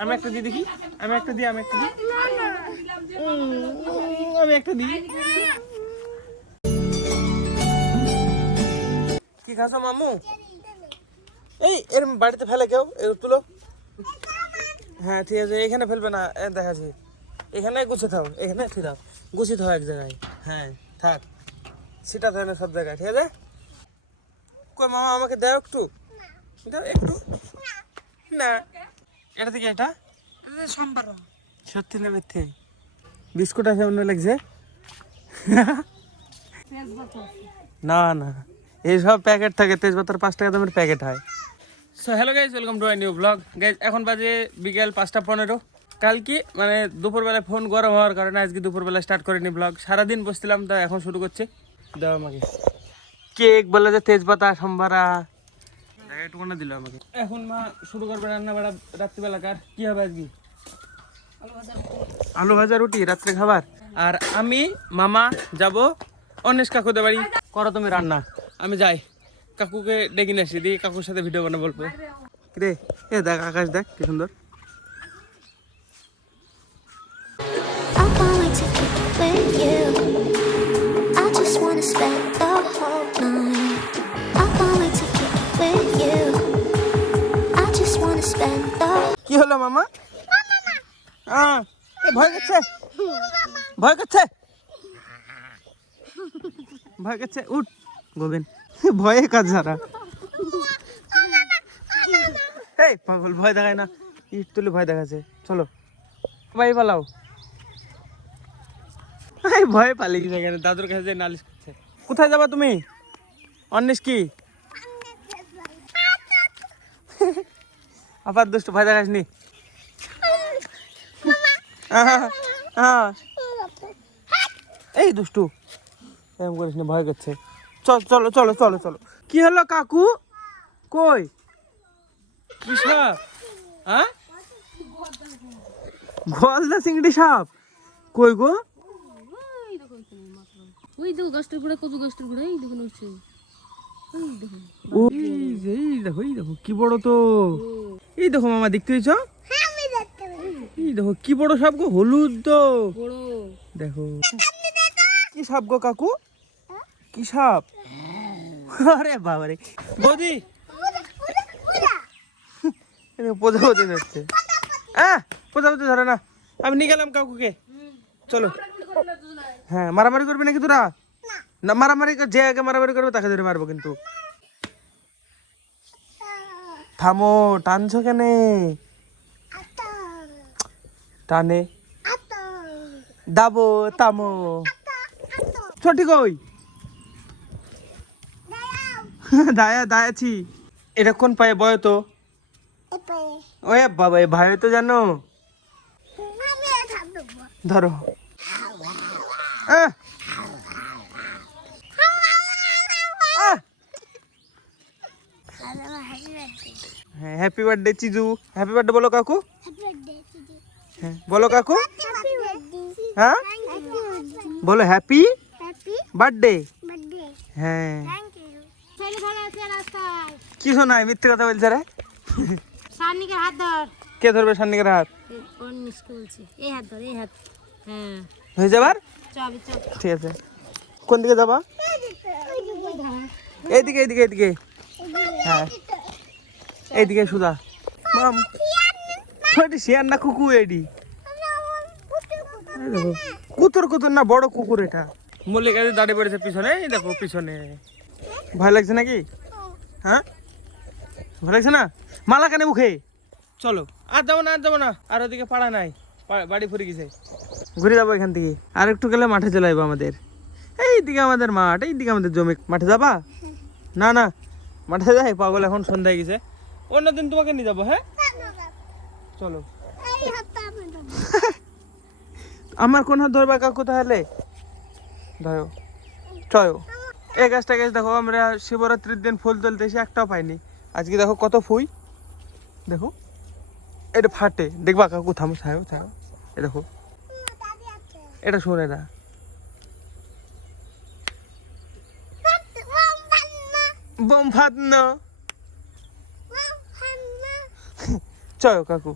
আমি একটা দিই দেখি, আমি একটা দিই, আমি একটা দিই, আমি একটা দিই। কি খাসো মামু? এই এর বাড়িতে ফেলে কেউ, তুলো। হ্যাঁ ঠিক আছে, এখানে ফেলবে না, দেখাচ্ছি। এখানে গুছিয়ে থাও, এখানে ঠিক দাও, গুছিয়ে থাও এক জায়গায়। হ্যাঁ থাক, সেটা থাকে না সব জায়গায়, ঠিক আছে। কই মামা আমাকে দাও একটু, দাও একটু। না এটা থেকে এটা সত্যি না মিথ্যে? বিস্কুট আছে অন্য লাগছে। না না, এইসব প্যাকেট থাকে, তেজপাতার 5 টাকা দামের প্যাকেট হয়। So hello guys, welcome to I knew blog. Guys এখন বাজে বিকেল 5:15। কালকে মানে দুপুরবেলায় ফোন গরম হওয়ার কারণে আজকে দুপুরবেলা স্টার্ট করিনি ব্লগ। সারাদিন বসছিলাম, তো এখন শুরু করছে। দাও আমাকে কেক, বলে যে তেজপাতা সম্বারা একটুখানি দিল আমাকে। এখন মা শুরু করবে রান্না বাড়া রাত্রিবেলাকার। কি হবে আজকে? আলু ভাজা রুটি রাত্রে খাবার। আর আমি মামা যাব অনেশ কাকুদের বাড়ি। করো তুমি রান্না, আমি যাই কাকুকে ডেকে নিয়ে আসি, দিয়ে কাকুর সাথে ভিডিও বানাবো বলবো। রে এ দেখ আকাশ, দেখ কি সুন্দর। কি হলো মামা? ভয় করছে, ভয় করছে, ভয় করছে। উঠ গোবেন, ভয়ে কাজ সারা। এই পাগল, ভয় দেখায় না, ইট তুলে ভয় দেখাচ্ছে। চলো ভাই পালাও। ভয়ে পালিয়ে গেছে, এখানে দাদুর কাছে নালিশ করছে। কোথায় যাবা তুমি? অন্বেষ কি আবার দুষ্ট, ভয় দেখাস নি। এই দুষ্টু এরকম করিস না, ভয় করছে। চলো চলো চলো চলো। কি হলো কাকু? কই কি সাপ? হ্যাঁ গলদা চিংড়ি সাপ কই গো? ওই দেখো গাছটার গোড়া, কত গাছটার গোড়া, এই দেখো নড়ছে। এই দেখো, এই দেখো কি বড় তো। এই দেখো মামা, দেখতে পেয়েছ? এই দেখো কি বড় সাপ গো, হলুদ তো। দেখো কি সাপ গো কাকু? কি সাপ? আরে বাবারে বৌদি, প্রজাপতি ধরছে। প্রজাপতি ধরে না, আমি নিয়ে গেলাম কাকুকে। চলো। হ্যাঁ মারামারি করবি নাকি তোরা? না মারামারি, যে আগে মারামারি করবে তাকে ধরে মারবো কিন্তু। থামো, টানছো কেন? টানে দাবো, থামো। ছটি কই? দায়া দায়াছি। এটা কোন পায়ে বয় তো? ওই বাবা, এ ভাই তো জানো। ধরো। হ্যাঁ happy birthday Chiju. Happy birthday বলো কাকু। হ্যাঁ বলো কাকু। হ্যাঁ বলো হ্যাপি বার্থডে। হ্যাঁ কি শোনায়, মিথ্যে কথা বলছে রে। সানিকের হাত ধর। কে ধরবে সান্নিকের হাত? অন্বেষকে বলছে, এই হাত ধর, এই হাত। হ্যাঁ হয়ে যাবার। চল চল। ঠিক আছে, কোন দিকে যাবা? এইদিকে এইদিকে এইদিকে। হ্যাঁ এইদিকে সুদা। মাম ওইটি শেয়ার না কুকুর, এডি কুতুর কুতুর না, বড় কুকুর এটা। মল্লিক কাছে দাঁড়িয়ে পড়েছে পিছনে, এই দেখো পিছনে। ভয় লাগছে নাকি? হ্যাঁ ভয় লাগছে না? মালা কানে মুখে। চলো আর যাবো না, আর যাবো না, আর ওদিকে পাড়া নাই, বাড়ি ফুরে গেছে। ঘুরে যাবো এখান থেকে, আর একটু গেলে মাঠে চলে যাবো আমাদের। এইদিকে আমাদের মাঠ, এইদিকে আমাদের জমি। মাঠে যাবা? না না মাঠে যাই পাগল, এখন সন্ধ্যা হয়ে গেছে। অন্যদিন তোমাকে নিয়ে যাবো। হ্যাঁ চলো। আমার কোন হাত ধরবা কাকু তাহলে? ধরো চলো। এই গাছটা গাছ দেখো, আমরা শিবরাত্রির দিন ফুল তুলতে এসে একটাও পাইনি। আজকে দেখো কত ফুল, দেখো এটা ফাটে। দেখবা কাকু, থামো ছায়ো ছায়ো। এ দেখো এটা শোনে না। বোম ফাটনো। চলো কাকু,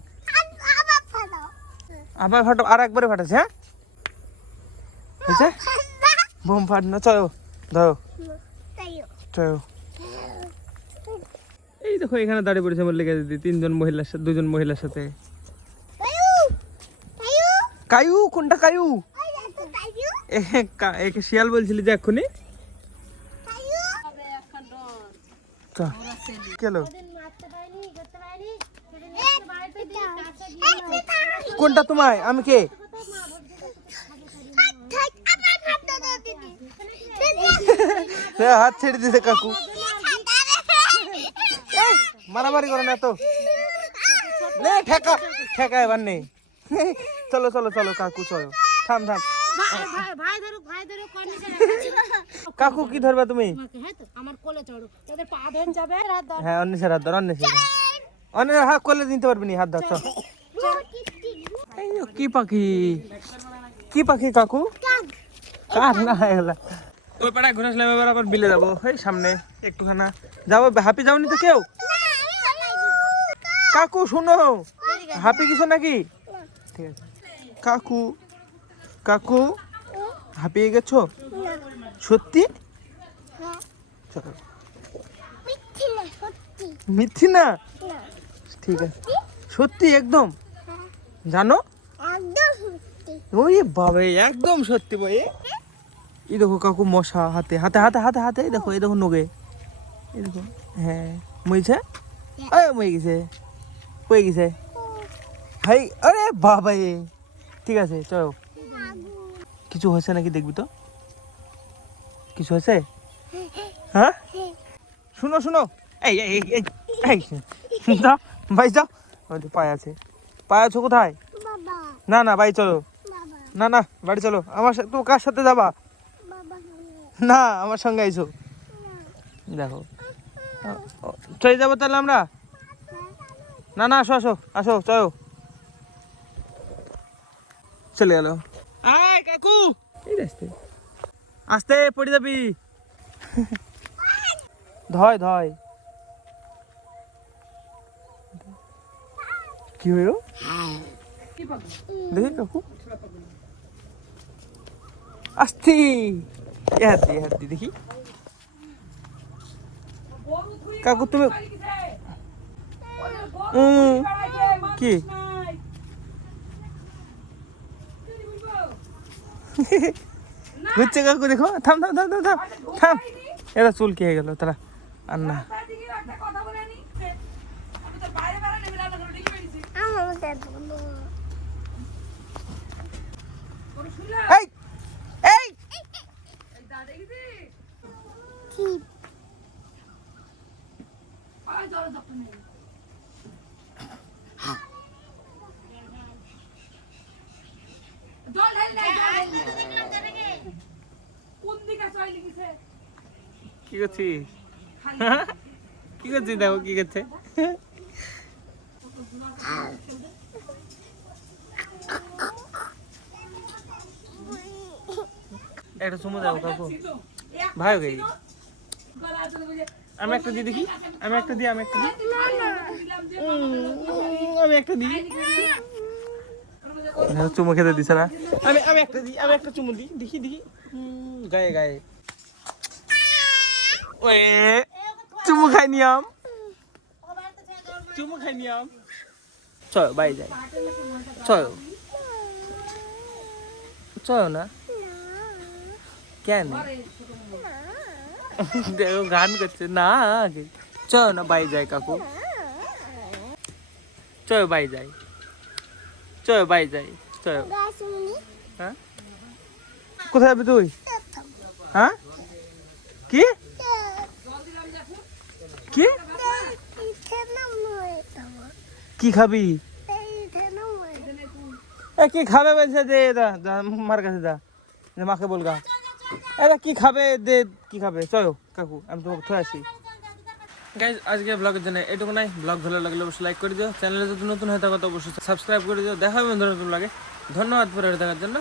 আবার ফাটো, আর একবারে ফাটাছে। হ্যাঁ হয়েছে, বোম ফাট না। চলো ধরো, চলো। এই দেখো এখানে দাঁড়িয়ে পড়েছে মল্লিকা দিদি তিনজন মহিলার সাথে, দুজন মহিলার সাথে। কায়ু, কোনটা কায়ু? একে শিয়াল বলছিলি যে এক্ষুনি। কেলো কোনটা তোমায়, আমি কে? হাত ছেড়ে দিছে কাকু। মারামারি করে না তো, ঠেকা ঠেকা এবার নেই। চলো চলো চলো কাকু, চলো। থাম থাম কাকু, কি ধরবা তুমি? হ্যাঁ অন্যের হাত ধর, অন্যের হাত কোলে নিতে পারবি না, হাত ধর। চল। কি পাখি, কি পাখি কাকু? কাক না এগুলা। ওই পাড়ায় ঘুরে আসলাম, এবার আবার বিলে যাবো। এই সামনে একটুখানা যাবো। হাঁপি যাওনি তো কেউ? কাকু শুনো, হাঁপি কিছু নাকি? ঠিক আছে কাকু, কাকু হাঁপিয়ে গেছো সত্যি? চলো। মিথ্যি না, ঠিক আছে সত্যি একদম? জানো ওই বাবা, একদম সত্যি বই। এই দেখো কাকু মশা হাতে হাতে হাতে হাতে হাতে, এই দেখো, এই দেখো নগে, এই দেখো। হ্যাঁ মইছে, মই গেছে, কই গেছে হাই। আরে বাবা, ঠিক আছে চলো। কিছু হয়েছে নাকি দেখবি তো, কিছু হয়েছে? হ্যাঁ শুনো শুনো, এই এই এই এই যাও ভাই যাও। পায়ে আছে, পায়ে আছো কোথায়? না না বাড়ি চলো, না না বাড়ি চলো। আমার সাথে, তো কার সাথে যাবা? না আমার সঙ্গে আইসো। দেখো চলে যাবো তাহলে আমরা। না না আসো আসো আসো, চলো। চলে গেল। আয় কাকু, আস্তে আস্তে পড়ে যাবি। ধয় ধয়, কি হইল দেখি কাকু, আস্তে হাতি হাতি দেখি। কাকু তুমি কি ঘুরছে কাকু? দেখো, থাম থাম থাম থাম থাম থাম, এরা চুল কি হয়ে গেল তারা। আর না এই এই কি করছিস? কি করছিস? দেখো কি করছে। একটা চুমু দাও কাকু, ভাই ওকে। আমি একটা দিই দেখি, আমি একটা দিই, আমি একটা দিই, আমি একটা দিই। চুমু খেতে দিছে না, আমি আমি একটা দিই, আমি একটা চুমু দিই দেখি দেখি, গায়ে গায়ে। ওয়ে চুমু খাই নিয়াম, চুমু খাই নিয়াম। চলো বাই যাই, চলো চলো না। কেন দেখো গান করছে না, চলো না বাই যাই কাকু, চলো বাই যাই, চলো বাই যাই, চলো। হ্যাঁ কোথায় যাবি তুই? হ্যাঁ কি কি কি খাবি? কি খাবে বলছে? দে মার কাছে যা, মাকে বলগা। এরা কি খাবে, দে কি খাবে। চলো কাকু আমি তো থয়ে আসি। গাইজ আজকে ব্লগের জন্য এটুকু নাই। ব্লগ ভালো লাগলে অবশ্যই লাইক করে দিও, চ্যানেলে যদি নতুন হয়ে থাকো তো অবশ্যই সাবস্ক্রাইব করে দিও। দেখা হবে নতুন লাগে। ধন্যবাদ পুরো দেখার জন্য।